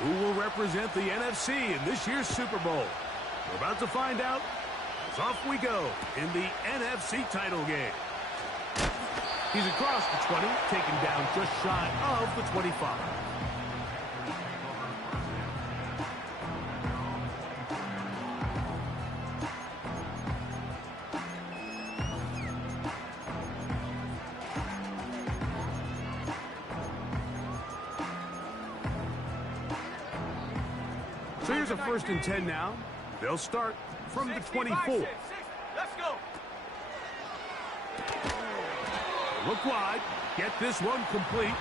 Who will represent the NFC in this year's Super Bowl? We're about to find out. As off we go in the NFC title game. He's across the 20, taken down just shy of the 25. So here's a 1st and 10 now. They'll start from the 24. Let's go. Look wide. Get this one complete.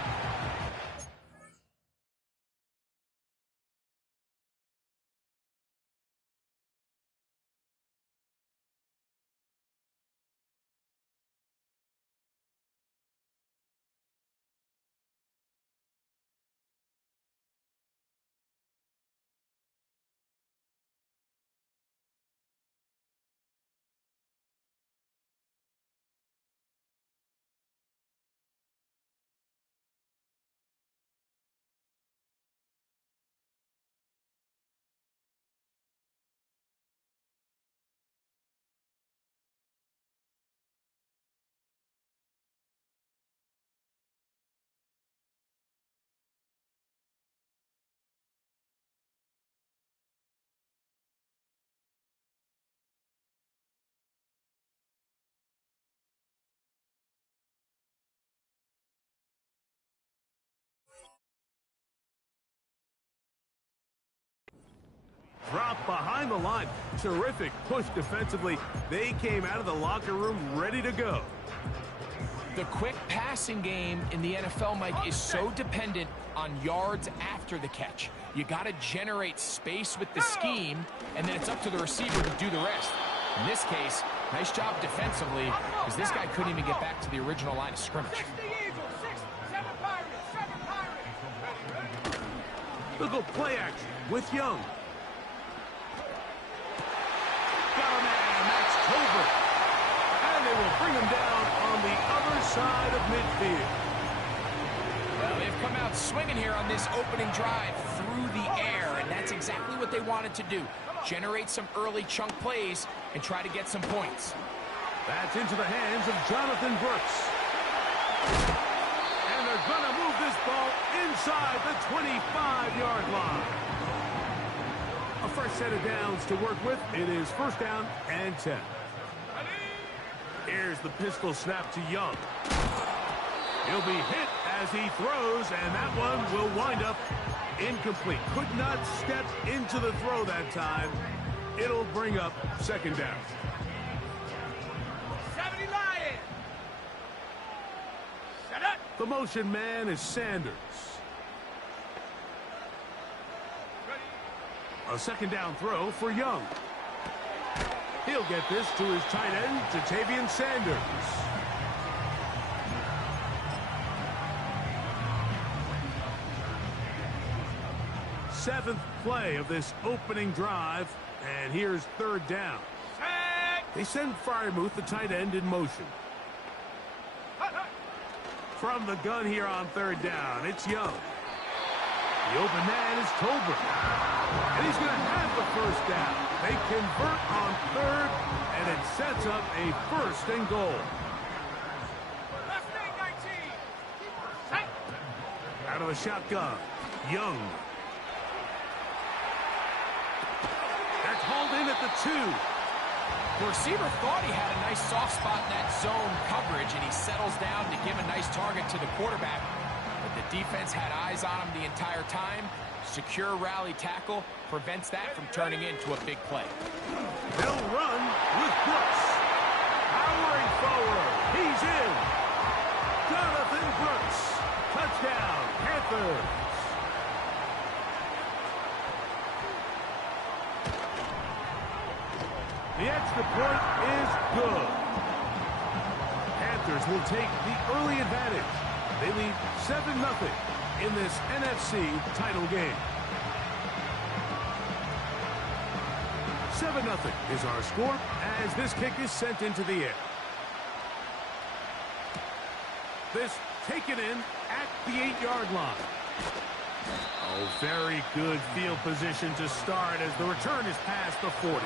Drop behind the line. Terrific push defensively. They came out of the locker room ready to go. The quick passing game in the NFL, Mike, is so dependent on yards after the catch. You got to generate space with the scheme, and then it's up to the receiver to do the rest. In this case, nice job defensively, because this guy couldn't even get back to the original line of scrimmage. Look at play action with Young. Got a man, Max Tolbert. And they will bring him down on the other side of midfield. Well, they've come out swinging here on this opening drive through the air, and that's exactly what they wanted to do. Generate some early chunk plays and try to get some points. That's into the hands of Jonathan Brooks. And they're going to move this ball inside the 25-yard line. A fresh set of downs to work with. It is 1st down and 10. Here's the pistol snap to Young. He'll be hit as he throws, and that one will wind up incomplete. Could not step into the throw that time. It'll bring up 2nd down. 70 Lions. Set up. The motion man is Sanders. A 2nd down throw for Young. He'll get this to his tight end, Jatavian Sanders. Seventh play of this opening drive, and here's 3rd down. They send Freiermuth, the tight end, in motion. From the gun here on 3rd down, it's Young. The open man is Tolbert. And he's going to have the 1st down. They convert on 3rd, and it sets up a 1st and goal. Out of the shotgun, Young. That's hauled in at the 2. The receiver thought he had a nice soft spot in that zone coverage, and he settles down to give a nice target to the quarterback. But the defense had eyes on him the entire time. Secure rally tackle prevents that from turning into a big play. They'll run with Brooks. Powering forward. He's in. Jonathan Brooks. Touchdown, Panthers. The extra point is good. Panthers will take the early advantage. They lead 7-0 in this NFC title game. 7-0 is our score as this kick is sent into the air. This taken in at the 8-yard line. Oh, very good field position to start as the return is past the 40.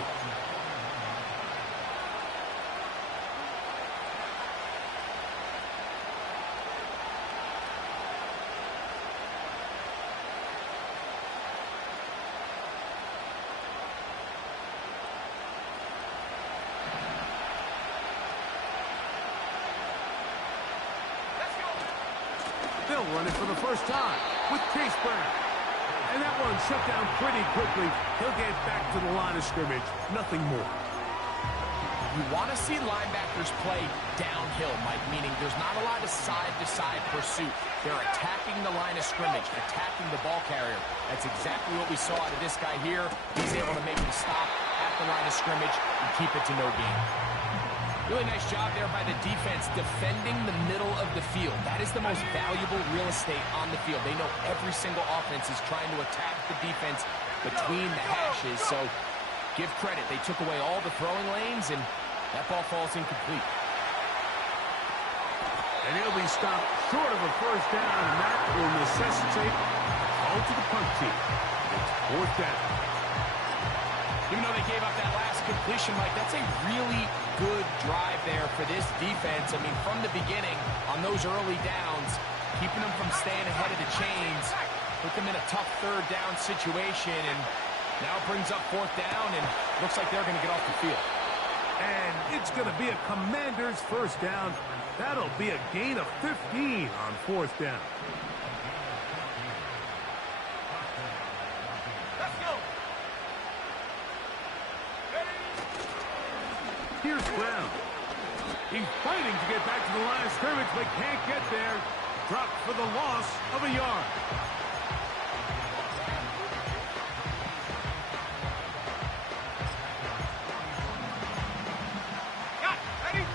They'll run it for the first time with Chase Brown. And that one shut down pretty quickly. He'll get back to the line of scrimmage. Nothing more. You want to see linebackers play downhill, Mike, meaning there's not a lot of side-to-side pursuit. They're attacking the line of scrimmage, attacking the ball carrier. That's exactly what we saw out of this guy here. He's able to make the stop at the line of scrimmage and keep it to no gain. Really nice job there by the defense defending the middle of the field. That is the most valuable real estate on the field. They know every single offense is trying to attack the defense between the hashes. So give credit. They took away all the throwing lanes, and that ball falls incomplete. And he'll be stopped short of a first down, and that will necessitate a call to the punt team. It's fourth down. Even though they gave up that last completion, Mike, that's a really good drive there for this defense. I mean, from the beginning, on those early downs, keeping them from staying ahead of the chains, put them in a tough third down situation, and now it brings up fourth down, and looks like they're going to get off the field. And it's going to be a Commanders first down. That'll be a gain of 15 on fourth down. Let's go. Here's Brown. He's fighting to get back to the line of scrimmage, but can't get there. Dropped for the loss of a yard.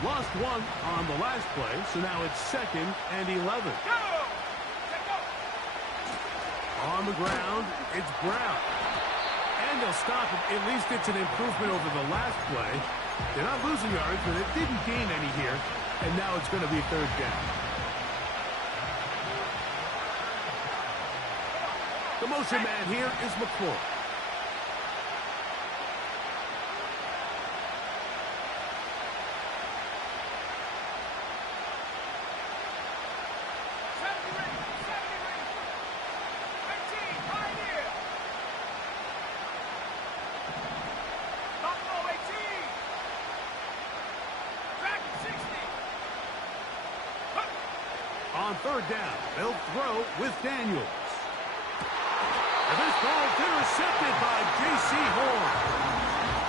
Lost one on the last play, so now it's 2nd and 11. On the ground, it's Brown. And they'll stop it. At least it's an improvement over the last play. They're not losing yards, but it didn't gain any here. And now it's going to be third down. The motion man here is McClure. On third down, they'll throw with Daniels. And this ball's intercepted by J.C. Horn.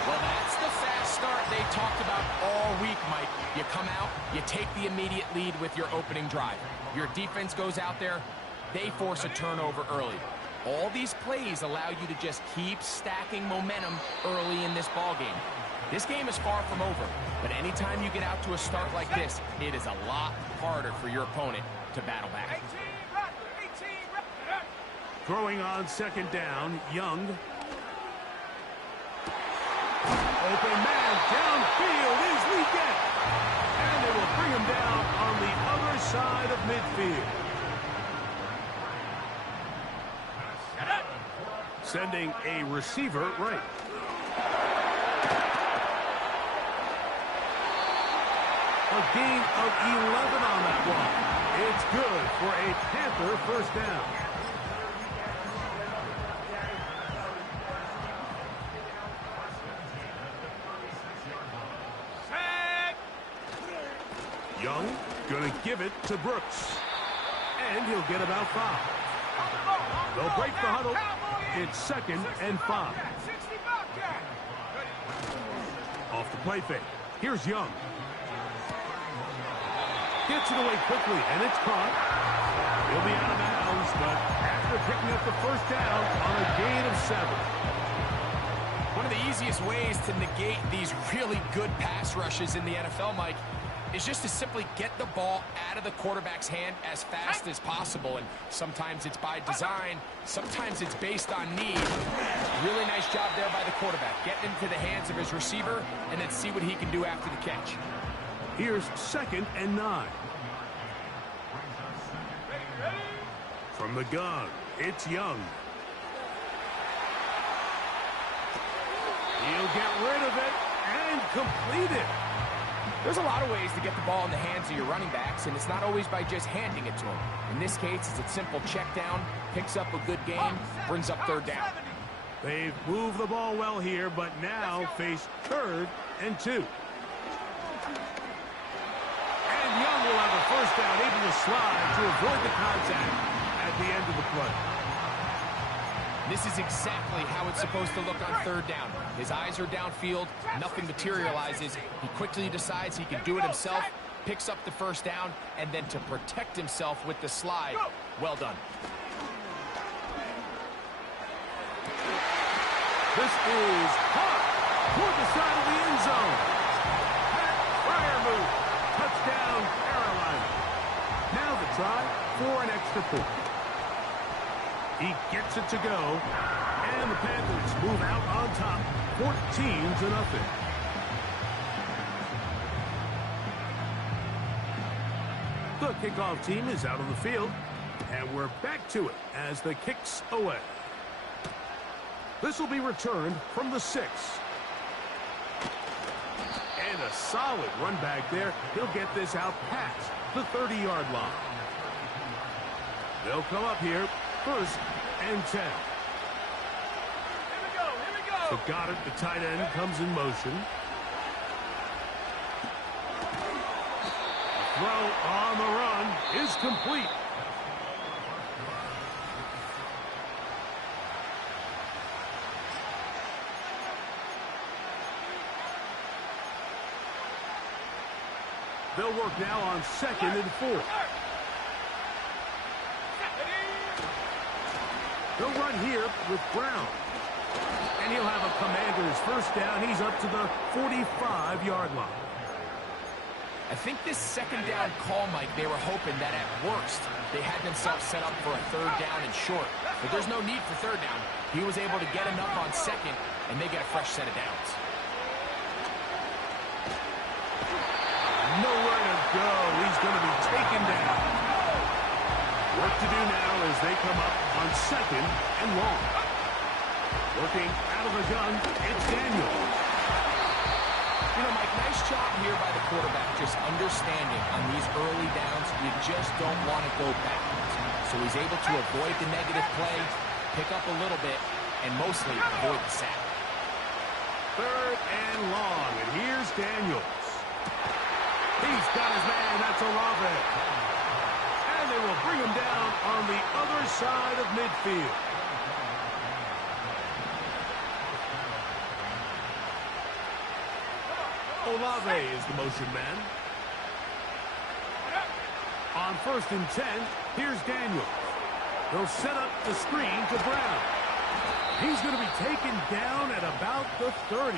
Well, that's the fast start they talked about all week, Mike. You come out, you take the immediate lead with your opening drive. Your defense goes out there, they force a turnover early. All these plays allow you to just keep stacking momentum early in this ball game. This game is far from over, but anytime you get out to a start like this, it is a lot harder for your opponent to battle back. Throwing on second down, Young. Open man downfield is Leggett. And they will bring him down on the other side of midfield. Sending a receiver right. A gain of 11 on that one. It's good for a Panther first down. Young gonna give it to Brooks. And he'll get about 5. They'll break the huddle. It's 2nd and 5. Off the play fake. Here's Young. Gets it away quickly, and it's caught. He'll be out of bounds, but after picking up the first down on a gain of 7. One of the easiest ways to negate these really good pass rushes in the NFL, Mike, is just to simply get the ball out of the quarterback's hand as fast as possible. And sometimes it's by design, sometimes it's based on need. Really nice job there by the quarterback, getting into the hands of his receiver and then see what he can do after the catch. Here's 2nd and 9. From the gun, It's Young. He'll get rid of it and complete it. There's a lot of ways to get the ball in the hands of your running backs, and it's not always by just handing it to them. In this case, it's a simple check down, picks up a good gain, brings up third down. They've moved the ball well here, but now face 3rd and 2. And Young will have a first down, able to slide to avoid the contact at the end of the play. This is exactly how it's supposed to look on third down. His eyes are downfield, nothing materializes. He quickly decides he can do it himself, picks up the first down, and then to protect himself with the slide. Well done. This is caught toward the side of the end zone. Fire move. Touchdown, Carolina. Now the try for an extra point. He gets it to go, and the Panthers move out on top, 14-0. The kickoff team is out on the field, and we're back to it as the kick's away. This will be returned from the 6. And a solid run back there. He'll get this out past the 30-yard line. They'll come up here, 1st and 10. Here we go. So got it. The tight end comes in motion. The throw on the run is complete. They'll work now on 2nd and 4. They'll run here with Brown. And he'll have a Commanders first down. He's up to the 45-yard line. I think this second down call, Mike, they were hoping that at worst they had themselves set up for a third down and short. But there's no need for third down. He was able to get enough on 2nd, and they get a fresh set of downs. Nowhere to go. He's going to be taken down. What to do now as they come up on 2nd and long. Working out of the gun, it's Daniels. You know, Mike, nice job here by the quarterback, just understanding on these early downs, you just don't want to go backwards. So he's able to avoid the negative play, pick up a little bit, and mostly avoid the sack. 3rd and long, and here's Daniels. He's got his man, that's Olave. And they will bring him down on the other side of midfield. Olave is the motion man. On 1st and 10, here's Daniels. He'll set up the screen to Brown. He's going to be taken down at about the 30.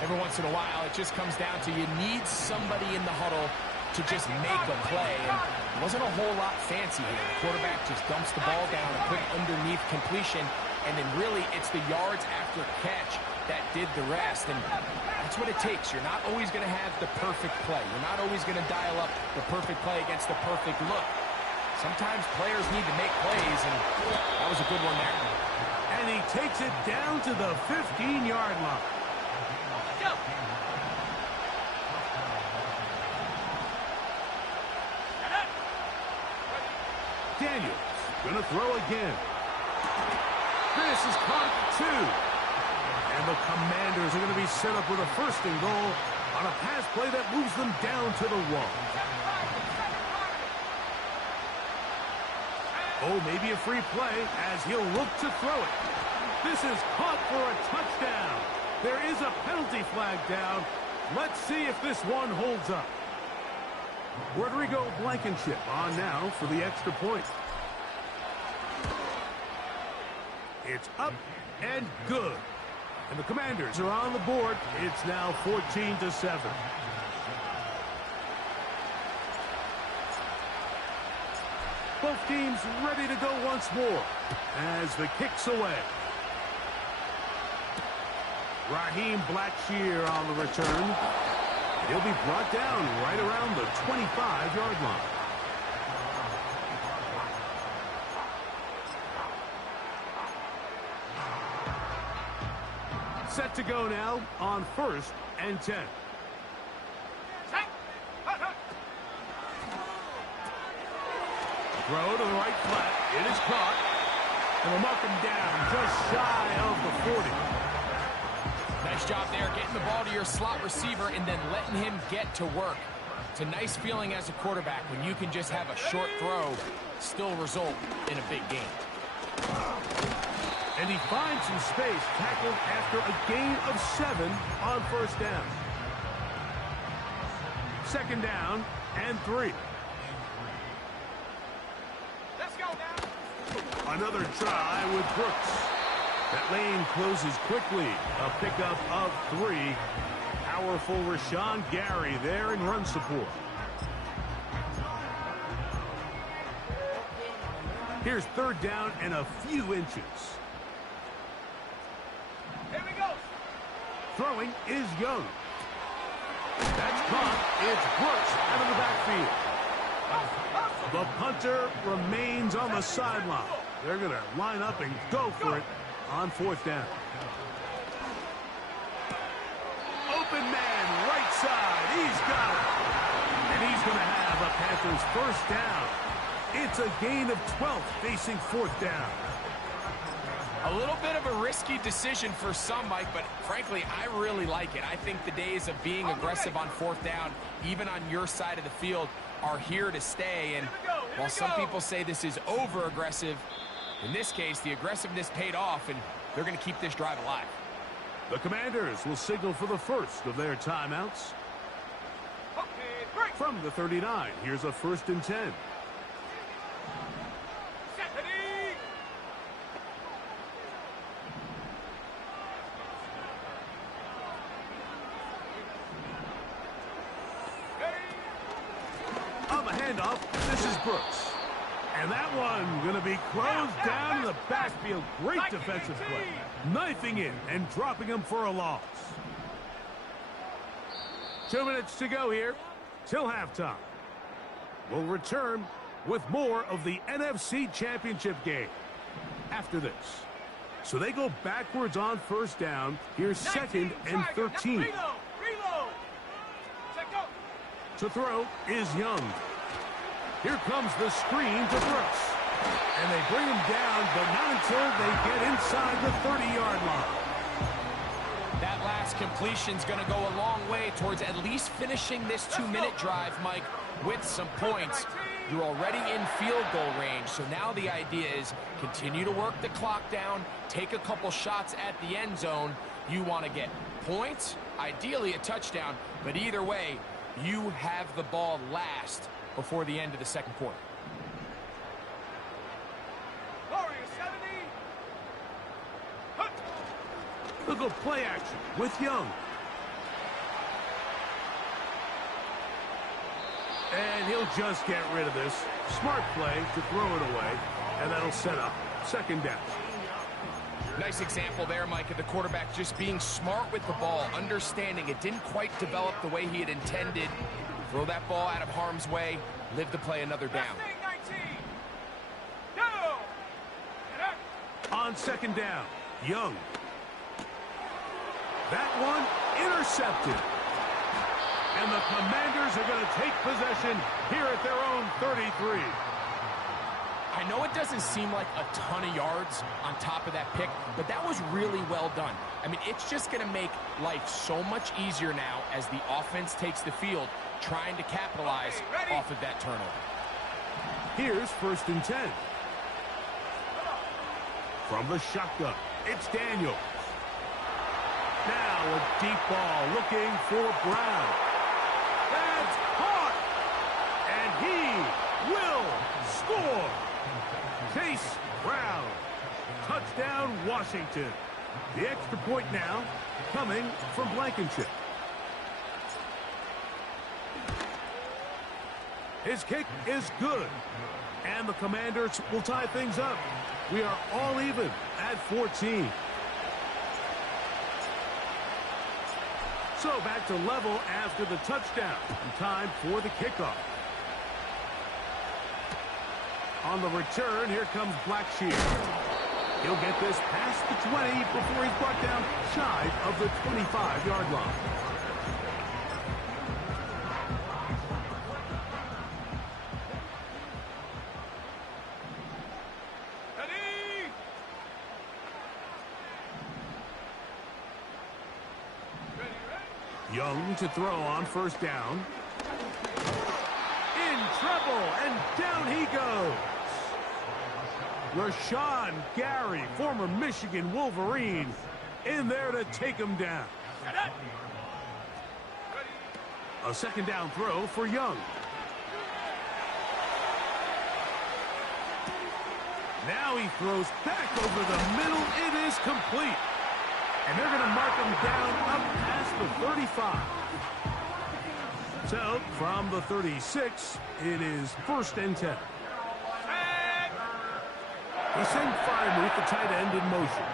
Every once in a while, it just comes down to you need somebody in the huddle to just make a play. And it wasn't a whole lot fancy here. The quarterback just dumps the ball down, a quick underneath completion, and then really it's the yards after catch that did the rest. And that's what it takes. You're not always going to have the perfect play. You're not always going to dial up the perfect play against the perfect look. Sometimes players need to make plays, and that was a good one there. And he takes it down to the 15-yard line. Daniels gonna throw again. This is caught at 2. And the Commanders are gonna be set up with a 1st and goal on a pass play that moves them down to the 1. Oh, maybe a free play as he'll look to throw it. This is caught for a touchdown. There is a penalty flag down. Let's see if this one holds up. Rodrigo Blankenship on now for the extra point. It's up and good. And the Commanders are on the board. It's now 14-7. Both teams ready to go once more as the kick's away. Raheem Blackshear on the return. He'll be brought down right around the 25-yard line. Set to go now on 1st and 10. Throw to the right flat. It is caught. And we'll mark him down just shy of the 40. Nice job there, getting the ball to your slot receiver and then letting him get to work. It's a nice feeling as a quarterback when you can just have a short throw still result in a big game. And he finds some space, tackled after a gain of 7 on 1st down. 2nd down and 3. Let's go now. Another try with Brooks. That lane closes quickly. A pickup of 3. Powerful Rashawn Gary there in run support. Here's 3rd down and a few inches. Here we go. Throwing is Young. That's caught. It's Brooks out of the backfield. The punter remains on the sideline. They're going to line up and go for it on 4th down. Open man, right side. He's got it. And he's going to have a Panthers 1st down. It's a gain of 12 facing 4th down. A little bit of a risky decision for some, Mike, but frankly, I really like it. I think the days of being aggressive on 4th down, even on your side of the field, are here to stay. And while some people say this is over-aggressive, in this case, the aggressiveness paid off, and they're going to keep this drive alive. The Commanders will signal for the 1st of their timeouts. From the 39, here's a 1st and 10. On the handoff, this is Brooks. And that one going to be closed down in the backfield. Great defensive play. Knifing in and dropping him for a loss. 2 minutes to go here till halftime. We'll return with more of the NFC Championship game after this. So they go backwards on 1st down. Here's 2nd and 13. Reload. To throw is Young. Here comes the screen to Brooks. And they bring him down, but not until they get inside the 30-yard line. That last completion's going to go a long way towards at least finishing this 2-minute drive, Mike, with some points. You're already in field goal range, so now the idea is continue to work the clock down, take a couple shots at the end zone. You want to get points, ideally a touchdown, but either way, you have the ball last before the end of the 2nd quarter. Look at play action with Young. And he'll just get rid of this. Smart play to throw it away, and that'll set up 2nd down. Nice example there, Mike, of the quarterback just being smart with the ball, understanding it didn't quite develop the way he had intended. Throw that ball out of harm's way, live to play another down. On 2nd down, Young. That one intercepted. And the Commanders are going to take possession here at their own 33. I know it doesn't seem like a ton of yards on top of that pick, but that was really well done. I mean, it's just going to make life so much easier now as the offense takes the field, trying to capitalize off of that turnover. Here's 1st and 10. From the shotgun, it's Daniels. Now a deep ball looking for Brown. That's caught! And he will score! Chase Brown. Touchdown, Washington. The extra point now coming from Blankenship. His kick is good. And the Commanders will tie things up. We are all even at 14. So back to level after the touchdown. And time for the kickoff. On the return, here comes Blackshear. He'll get this past the 20 before he's brought down shy of the 25-yard line. Young to throw on first down. In trouble, and down he goes. Rashawn Gary, former Michigan Wolverine, in there to take him down. A second down throw for Young. Now he throws back over the middle. It is complete. And they're going to mark him down up past the 35. So, from the 36, it is 1st and 10. They send Freiermuth, the tight end, in motion.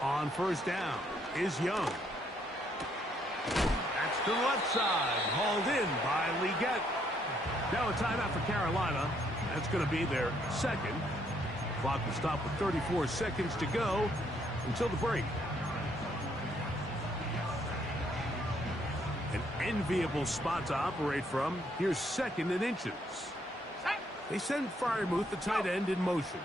On first down is Young. That's to the left side, hauled in by Leggett. Now a timeout for Carolina. That's going to be their second. Clock will stop with 34 seconds to go until the break. An enviable spot to operate from. Here's 2nd and inches. They send Freiermuth, the tight end, in motion.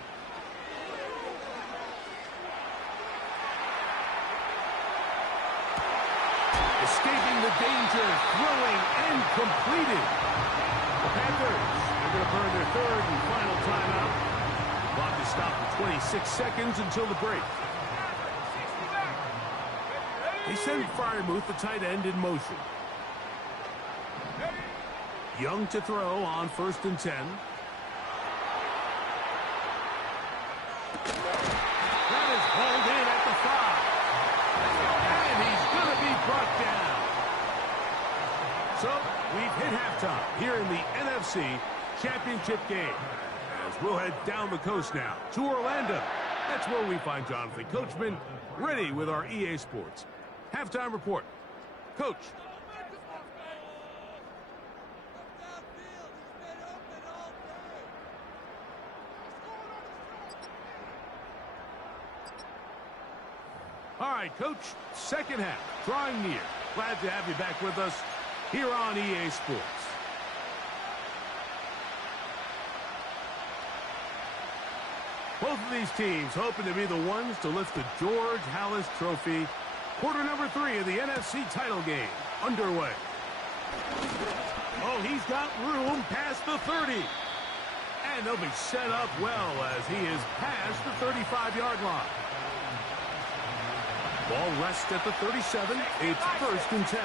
Escaping the danger, throwing, and completed. The Panthers are going to burn their 3rd and final timeout. Clock is stopped for 26 seconds until the break. They send Freiermuth, the tight end, in motion. Young to throw on 1st and 10. That is hauled in at the 5. And he's going to be brought down. So we've hit halftime here in the NFC Championship game. As we'll head down the coast now to Orlando. That's where we find Jonathan Coachman ready with our EA Sports halftime report. Coach. All right, Coach, second half, drawing near. Glad to have you back with us here on EA Sports. Both of these teams hoping to be the ones to lift the George Halas Trophy. Quarter number 3 of the NFC title game underway. Oh, he's got room past the 30. And they'll be set up well as he is past the 35-yard line. Ball rests at the 37. It's 1st and 10.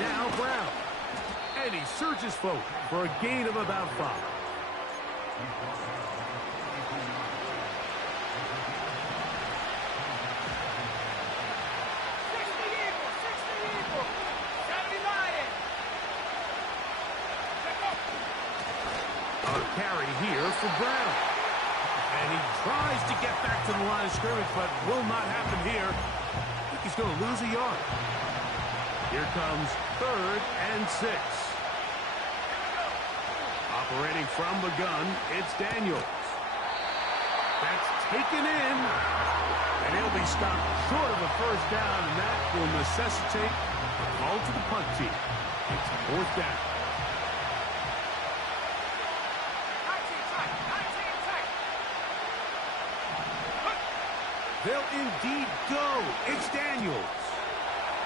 Now Brown. And he surges forward for a gain of about 5. A carry here for Brown. And he tries to get back to the line of scrimmage, but will not happen here. I think he's going to lose a yard. Here comes 3rd and 6. Operating from the gun, it's Daniels. That's taken in. And he'll be stopped short of a first down, and that will necessitate a call to the punt team. It's 4th down. They'll indeed go. It's Daniels.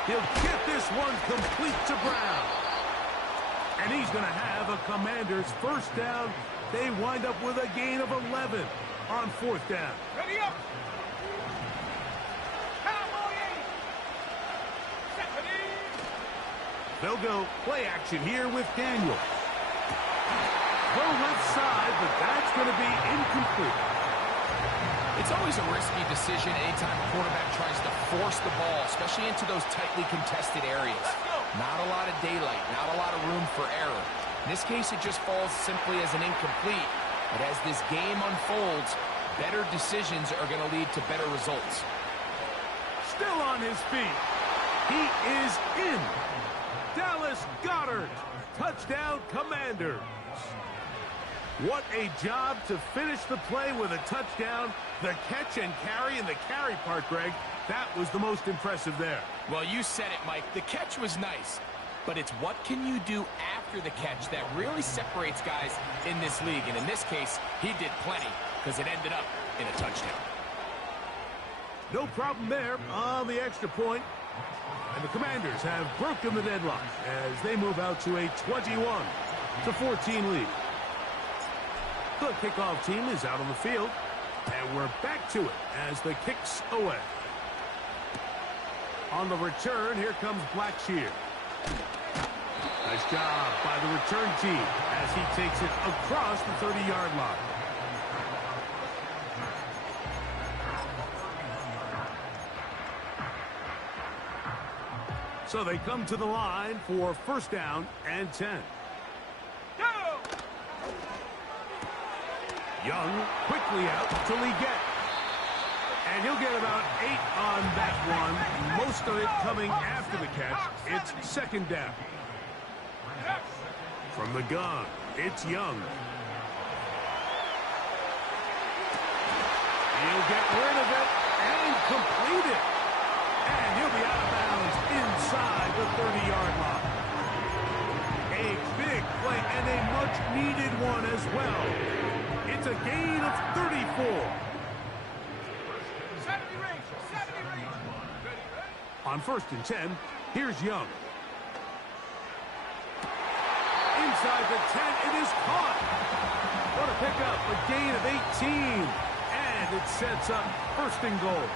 He'll get this one complete to Brown. And he's going to have a Commanders first down. They wind up with a gain of 11 on 4th down. Ready up. They'll go play action here with Daniels. Go left side, but that's going to be incomplete. It's always a risky decision anytime a quarterback tries to force the ball, especially into those tightly contested areas. Not a lot of daylight, not a lot of room for error. In this case, it just falls simply as an incomplete. But as this game unfolds, better decisions are going to lead to better results. Still on his feet. He is in. Dallas Goedert. Touchdown, Commanders. What a job to finish the play with a touchdown. The catch and carry, and the carry part, Greg, that was the most impressive there. Well, you said it, Mike. The catch was nice, but it's what can you do after the catch that really separates guys in this league. And in this case, he did plenty because it ended up in a touchdown. No problem there on the extra point. And the Commanders have broken the deadlock as they move out to a 21-14 lead. The kickoff team is out on the field, and we're back to it as the kick's away. On the return, here comes Blackshear. Nice job by the return team as he takes it across the 30-yard line. So they come to the line for first down and 10. Young quickly out to Leggett. And he'll get about 8 on that one. Most of it coming after the catch. It's second down. From the gun, it's Young. He'll get rid of it and complete it. And he'll be out of bounds inside the 30-yard line. A big play and a much-needed one as well. It's a gain of 34. 70 range. On first and 10, here's Young. Inside the 10, it is caught. What a pickup, a gain of 18. And it sets up first and goal.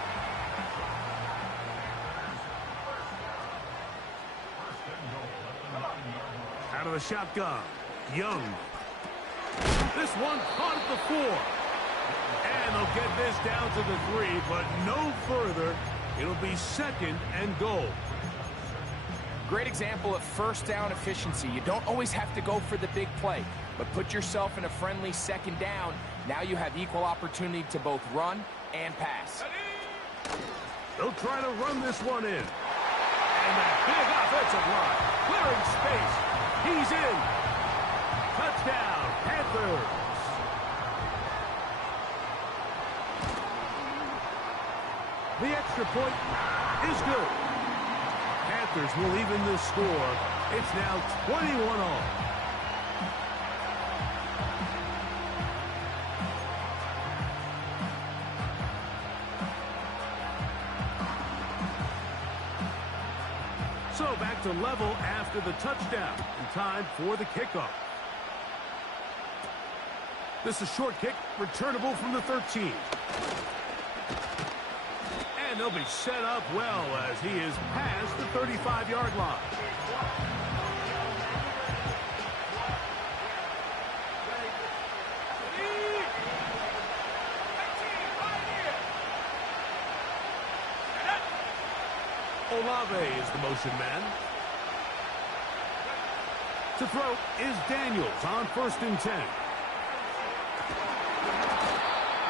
Out of the shotgun, Young. This one caught at the 4. And they'll get this down to the 3, but no further. It'll be second and goal. Great example of first down efficiency. You don't always have to go for the big play, but put yourself in a friendly second down. Now you have equal opportunity to both run and pass. They'll try to run this one in. And that big offensive line, clearing space. He's in. Touchdown, Panthers. The extra point is good. Panthers will even the score. It's now 21 all. So back to level after the touchdown. And time for the kickoff. This is a short kick, returnable from the 13. And they'll be set up well as he is past the 35-yard line. Olave is the motion man. To throw is Daniels on first and 10.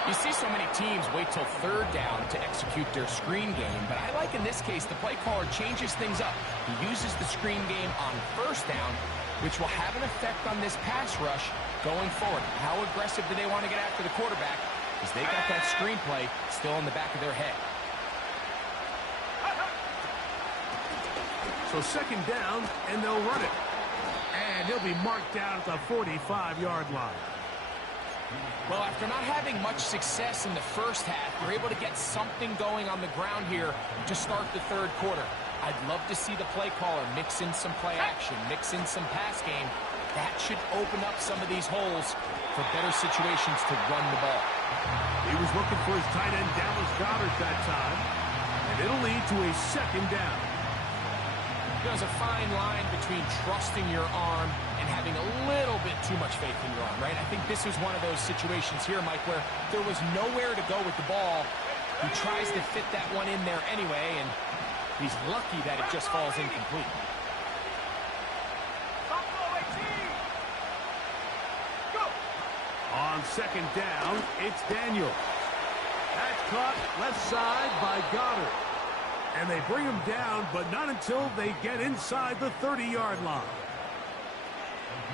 You see so many teams wait till third down to execute their screen game, but I like in this case the play caller changes things up. He uses the screen game on first down, which will have an effect on this pass rush going forward. How aggressive do they want to get after the quarterback? Because they got that screen play still in the back of their head. So second down, and they'll run it. And he'll be marked down at the 45-yard line. Well, after not having much success in the first half, they're able to get something going on the ground here to start the third quarter. I'd love to see the play caller mix in some play action, mix in some pass game. That should open up some of these holes for better situations to run the ball. He was looking for his tight end, Dallas Goedert, that time. And it'll lead to a second down. There's a fine line between trusting your arm and having a little bit too much faith in your arm, right? I think this is one of those situations here, Mike, where there was nowhere to go with the ball. He tries to fit that one in there anyway, and he's lucky that it just falls incomplete. On second down, it's Daniels. That's caught left side by Goedert. And they bring him down, but not until they get inside the 30-yard line.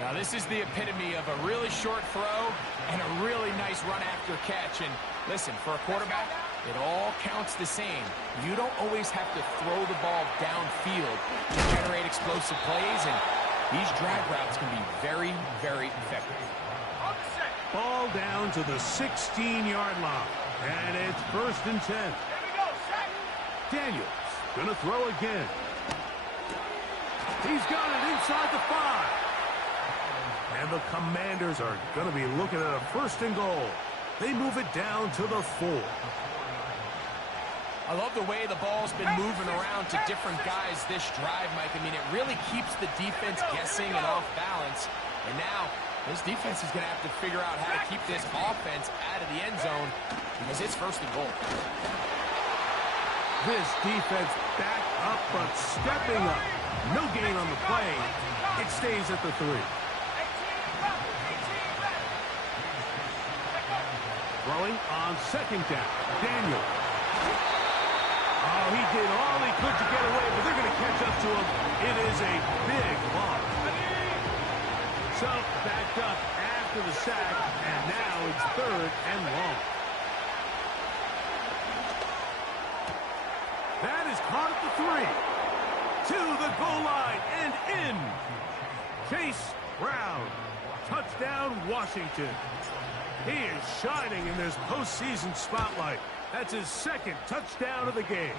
Now, this is the epitome of a really short throw and a really nice run after catch. And listen, for a quarterback, it all counts the same. You don't always have to throw the ball downfield to generate explosive plays, and these drag routes can be very, very effective. Ball down to the 16-yard line, and it's 1st and 10. Daniels gonna throw again. He's got it inside the 5. And the Commanders are going to be looking at a 1st and goal. They move it down to the 4. I love the way the ball's been moving around to different guys this drive, Mike. I mean, it really keeps the defense guessing and off balance. And now, this defense is going to have to figure out how to keep this offense out of the end zone because it's 1st and goal. This defense back up, but stepping up. No gain on the play. It stays at the 3. Throwing on 2nd down. Daniel. Oh, he did all he could to get away, but they're going to catch up to him. It is a big loss. So, backed up after the sack, and now it's 3rd and long. That is caught at the 3. To the goal line and in. Chase Brown. Touchdown, Washington. He is shining in this postseason spotlight. That's his 2nd touchdown of the game.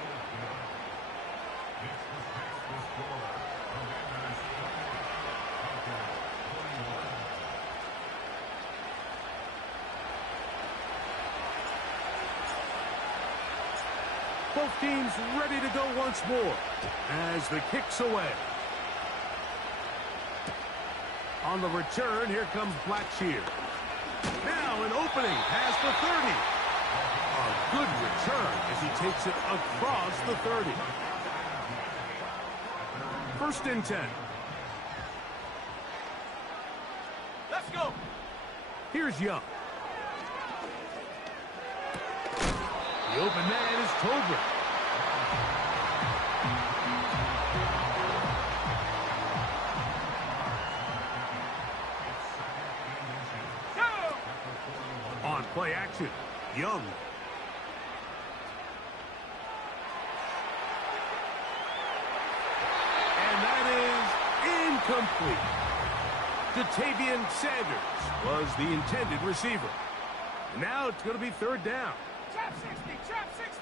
Both teams ready to go once more as the kick's away. On the return, here comes Blackshear. Now an opening past the 30. A good return as he takes it across the 30. 1st and 10. Let's go. Here's Young. The open man is Tolbert. On play action, Young. And that is incomplete. Jatavian Sanders was the intended receiver. Now it's going to be 3rd down. Trap 60, trap 60.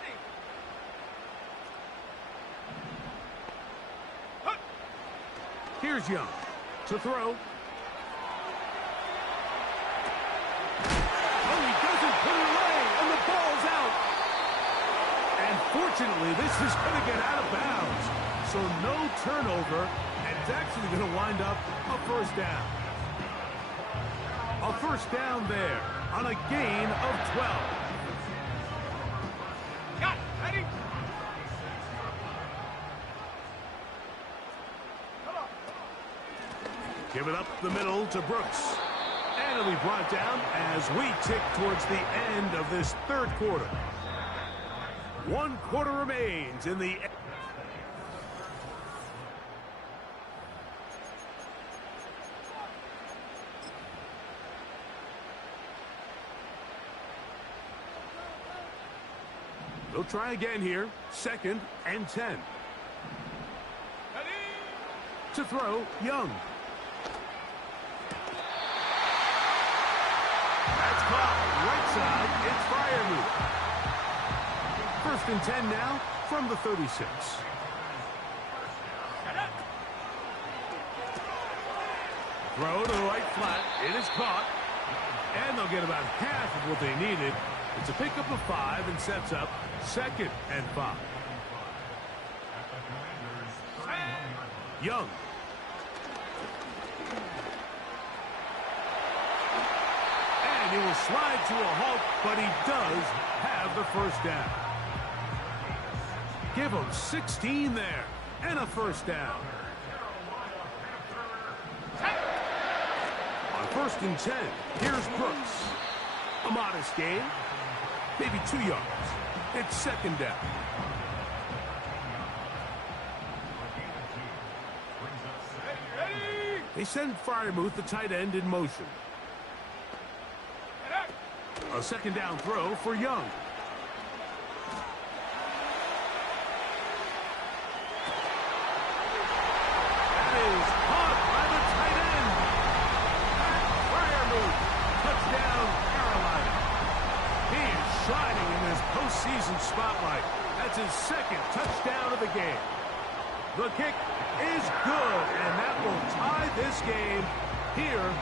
Here's Young to throw. Oh, he doesn't put it away, and the ball's out. And fortunately, this is going to get out of bounds. So no turnover, and it's actually going to wind up a 1st down. A 1st down there on a gain of 12. Got it. Ready? Come on. Give it up the middle to Brooks. And it'll be brought down as we tick towards the end of this 3rd quarter. 1 quarter remains in the... They'll try again here. 2nd and 10. Ready? To throw, Young. That's caught. Right side, it's Freiermuth. 1st and 10 now from the 36. Throw to the right flat. It is caught. And they'll get about half of what they needed. It's a pickup of 5 and sets up 2nd and 5. Young. And he will slide to a halt, but he does have the 1st down. Give him 16 there and a 1st down. On 1st and 10, here's Brooks. A modest gain, maybe 2 yards. It's 2nd down. They send Freiermuth, the tight end, in motion. A second down throw for Young. That is caught by the tight end. Freiermuth, touchdown, Carolina. He is shining in this postseason spotlight. That's his second touchdown of the game. The kick is good, and that will tie this game here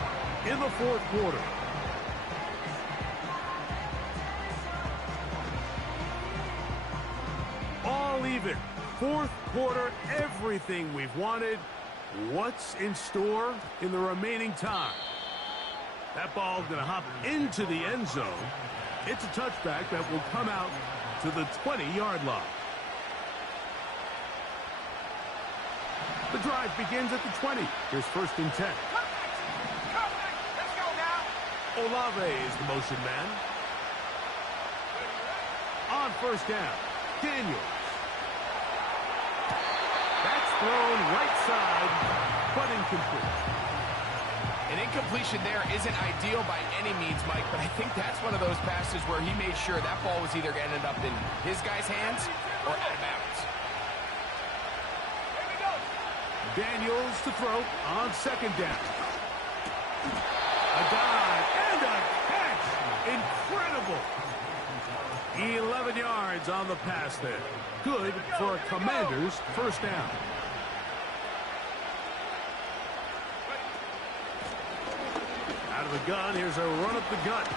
in the fourth quarter. All even. Fourth quarter, everything we've wanted. What's in store in the remaining time? That ball's going to hop into the end zone. It's a touchback that will come out to the 20-yard line. The drive begins at the 20. Here's 1st and 10. Let's go now. Olave is the motion man. On 1st down, Daniels. That's thrown right side, but incomplete. An incompletion there isn't ideal by any means, Mike, but I think that's one of those passes where he made sure that ball was either going to end up in his guy's hands or out of bounds. Daniels to throw on 2nd down. A dive and a catch. Incredible. 11 yards on the pass there. Good for a Commanders 1st down. Out of the gun, here's a run up the gut.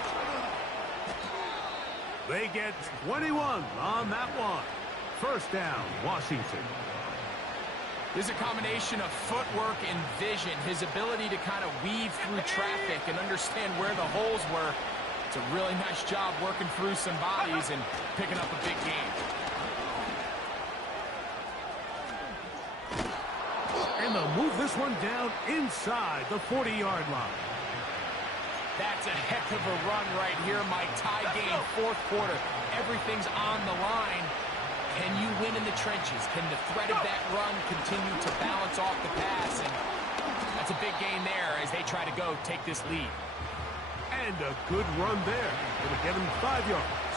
They get 21 on that one. 1st down, Washington. There's a combination of footwork and vision, his ability to kind of weave through traffic and understand where the holes were. It's a really nice job working through some bodies and picking up a big game. And they'll move this one down inside the 40-yard line. That's a heck of a run right here, Mike. Tie game, 4th quarter. Everything's on the line. Can you win in the trenches? Can the threat of that run continue to balance off the pass? And that's a big gain there as they try to go take this lead. And a good run there. It'll get him 5 yards.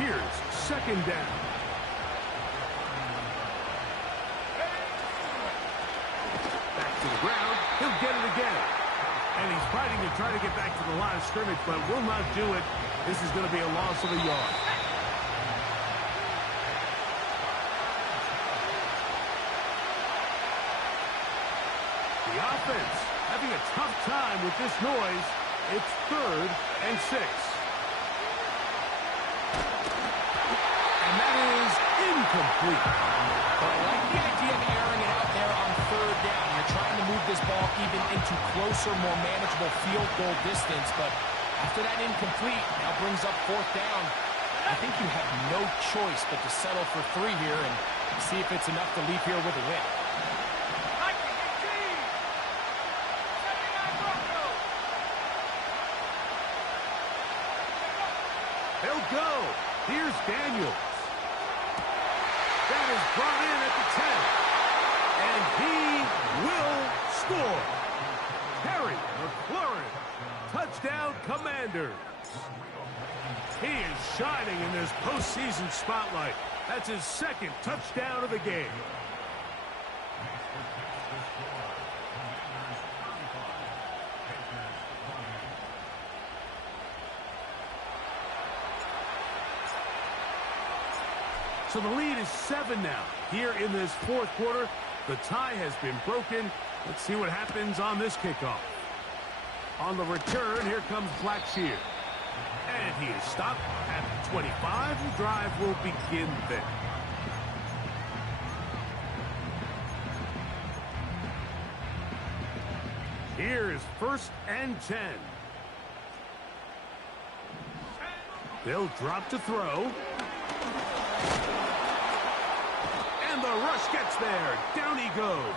Here's 2nd down. Back to the ground. He'll get it again. And he's fighting to try to get back to the line of scrimmage, but will not do it. This is going to be a loss of a yard. The offense having a tough time with this noise. It's 3rd and 6. And that is incomplete. But I like the idea of airing it out there on 3rd down. You're trying to move this ball even into closer, more manageable field goal distance. But after that incomplete, now brings up 4th down. I think you have no choice but to settle for 3 here and see if it's enough to leave here with a win. They'll go. Here's Daniels. That is brought in at the 10. And he will score. Harry McLaurin. Touchdown, Commanders. He is shining in this postseason spotlight. That's his 2nd touchdown of the game. So the lead is 7 now. Here in this 4th quarter, the tie has been broken. Let's see what happens on this kickoff. On the return, here comes Blackshear. And he is stopped at 25. The drive will begin there. Here is 1st and 10. They'll drop to throw. And the rush gets there. Down he goes.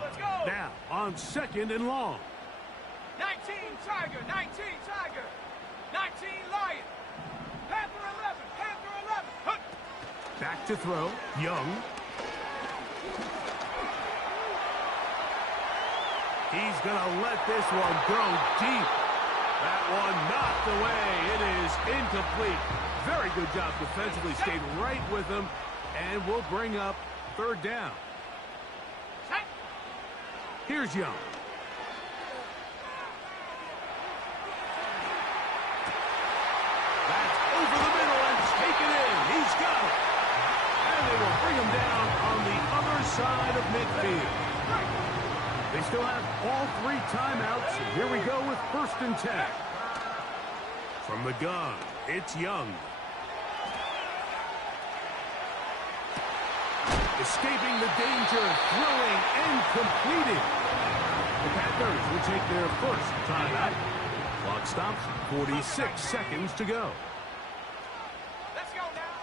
Let's go. Now on 2nd and long. 19 Tiger, 19 Tiger, 19 Lion. to throw. Young. He's going to let this one go deep. That one knocked away. It is incomplete. Very good job defensively. Stayed right with him. And we'll bring up third down. Here's Young. That's over the middle and taken in. He's got it. And they will bring him down on the other side of midfield. They still have all 3 timeouts. Here we go with 1st and 10. From the gun, it's Young. Escaping the danger, throwing and completing. The Panthers will take their 1st timeout. Clock stops, 46 seconds to go. Let's go now.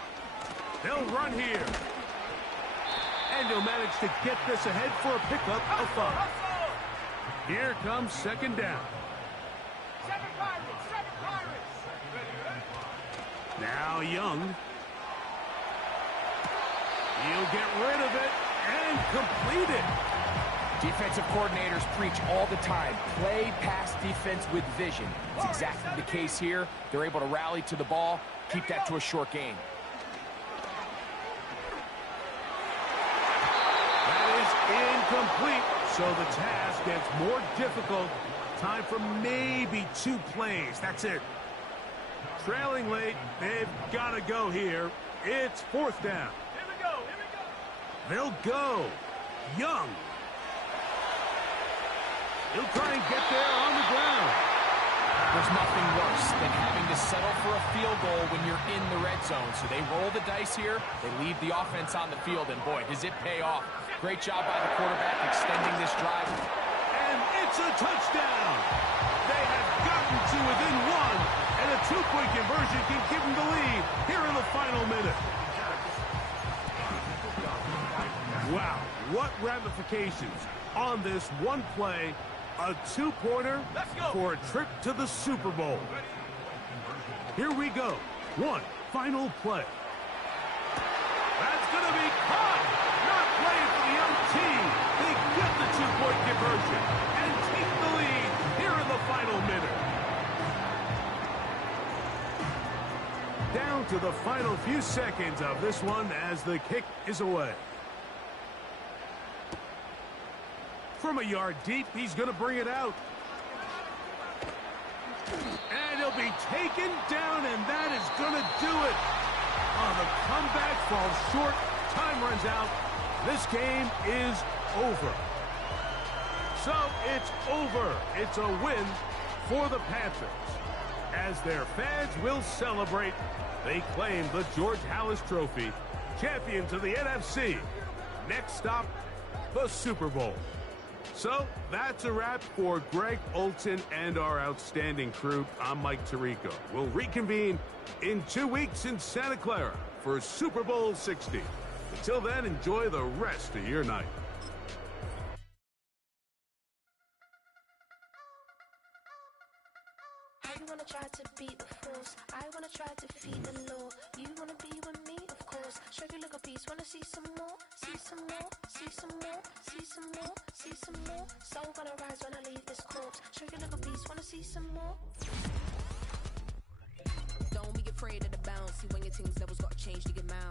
They'll run here. And he'll manage to get this ahead for a pickup of 5. Here comes 2nd down. 7 Pirates, 7 Pirates. Now Young. He'll get rid of it and complete it. Defensive coordinators preach all the time, play pass defense with vision. It's exactly the case here. They're able to rally to the ball, keep that to a short game. That is incomplete, so the task gets more difficult. Time for maybe 2 plays. That's it. Trailing late, they've got to go here. It's 4th down. Here we go, here we go. They'll go. Young. He'll try and get there on the ground. There's nothing worse than having to settle for a field goal when you're in the red zone. So they roll the dice here. They leave the offense on the field, and boy, does it pay off. Great job by the quarterback extending this drive. And it's a touchdown. They have gotten to within 1, and a 2-point conversion can give them the lead here in the final minute. Wow, what ramifications on this one play. A 2-pointer for a trip to the Super Bowl. Here we go. 1 final play. That's going to be caught. Not playing for the young team. They get the 2-point conversion and take the lead here in the final minute. Down to the final few seconds of this one as the kick is away. From a yard deep, he's going to bring it out. And he'll be taken down, and that is going to do it. Oh, the comeback falls short. Time runs out. This game is over. So it's over. It's a win for the Panthers. As their fans will celebrate, they claim the George Halas Trophy, champions of the NFC. Next stop, the Super Bowl. So that's a wrap for Greg Olson and our outstanding crew. I'm Mike Tirico. We'll reconvene in 2 weeks in Santa Clara for Super Bowl 60. Until then, enjoy the rest of your night. You wanna try to beat the force, I wanna try to defeat the law. You wanna be with me, of course. Show you look a piece, wanna see some more, see some more, see some more, see some more, see some more. Soul gonna rise when I leave this corpse. Show you look a piece, wanna see some more. Don't be afraid of the bounce. See when your things levels gotta change to get mad.